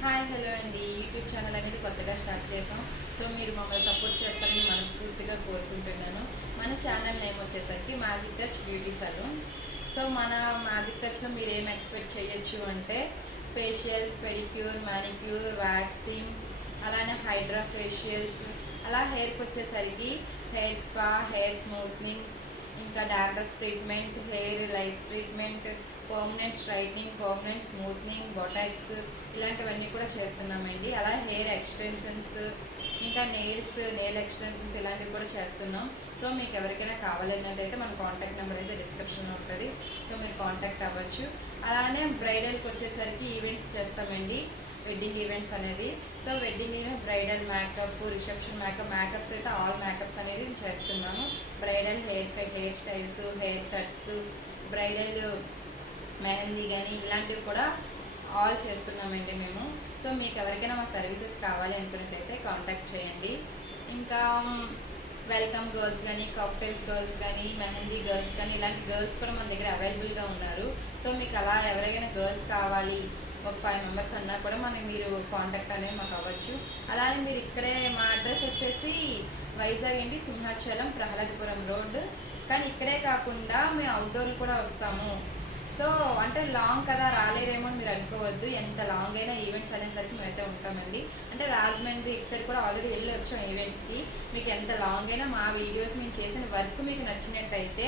Hi hello అండి. YouTube channel అనేది కొత్తగా స్టార్ట్ చేసాం. సో మీరు మమ్మల్ని సపోర్ట్ చేస్తారని మనస్ఫూర్తిగా కోరుకుంటున్నాను. మన ఛానల్ నేమ్ వచ్చేసరికి magic touch beauty saloon. So మన మ్యాజిక్ టచ్లో మీరు ఏం ఎక్స్పెక్ట్ చేయొచ్చు అంటే ఫేషియల్స్, పెడిక్యూర్, మ్యానిక్యూర్, వ్యాక్సింగ్, అలానే హైడ్రా ఫేషియల్స్, అలా హెయిర్కి వచ్చేసరికి హెయిర్ స్పా, హెయిర్ స్మూత్నింగ్, ఇంకా dandruff treatment, hair lice treatment, permanent straightening, permanent smoothening, botox, ఇలాంటివన్నీ కూడా చేస్తున్నామండి. అలా హెయిర్ ఎక్స్టెన్షన్స్, ఇంకా నెయిల్ ఎక్స్టెన్షన్స్ ఇలాంటివి కూడా చేస్తున్నాం. సో మీకు ఎవరికైనా కావాలన్నట్టయితే మన కాంటాక్ట్ నెంబర్ అయితే డిస్క్రిప్షన్లో ఉంటుంది. సో మీరు కాంటాక్ట్ అవ్వచ్చు. అలానే బ్రైడల్కి వచ్చేసరికి ఈవెంట్స్ చేస్తామండి, వెడ్డింగ్ ఈవెంట్స్ అనేది. So wedding event, bridal makeup, reception makeups అయితే ఆల్ మేకప్స్ అనేది చేస్తున్నాము. Bridal hair styles, hair cuts, bridal mehndi కానీ ఇలాంటివి కూడా ఆల్ చేస్తున్నామండి మేము. సో మీకు ఎవరికైనా మా సర్వీసెస్ కావాలి అనుకున్నట్టయితే కాంటాక్ట్ చేయండి. ఇంకా వెల్కమ్ గర్ల్స్ కానీ, కాక్టైల్ గర్ల్స్ కానీ, మెహందీ గర్ల్స్ కానీ, ఇలాంటి గర్ల్స్ కూడా మన దగ్గర అవైలబుల్గా ఉన్నారు. సో మీకు అలా ఎవరికైనా గర్ల్స్ కావాలి, ఒక 5 మెంబర్స్ అన్నా కూడా మీరు కాంటాక్ట్ అనేది మాకు అవ్వచ్చు. అలానే మీరు ఇక్కడే, మా అడ్రస్ వచ్చేసి వైజాగ్ అండి, సింహాచలం, ప్రహ్లాదపురం రోడ్. కానీ ఇక్కడే కాకుండా మేము అవుట్డోర్లు కూడా వస్తాము. సో అంటే లాంగ్ కదా, రాలేరేమో అని మీరు అనుకోవద్దు. ఎంత లాంగ్ అయినా ఈవెంట్స్ అనేసరికి మేమైతే ఉంటామండి. అంటే రాజమండ్రి ఇటు సైడ్ కూడా ఆల్రెడీ వెళ్ళి వచ్చాం ఈవెంట్స్కి. మీకు ఎంత లాంగ్ అయినా మా వీడియోస్ మేము చేసిన వర్క్ మీకు నచ్చినట్టయితే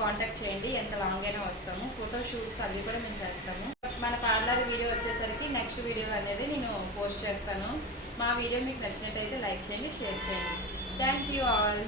కాంటాక్ట్ చేయండి. ఎంత లాంగ్ అయినా వస్తాము. ఫోటో షూట్స్ అవి కూడా మేము చేస్తాము. మన పార్లర్ వీడియో వచ్చేసరికి నెక్స్ట్ వీడియో అనేది నేను పోస్ట్ చేస్తాను. మా వీడియో మీకు నచ్చినట్టయితే లైక్ చేయండి, షేర్ చేయండి. Thank you all.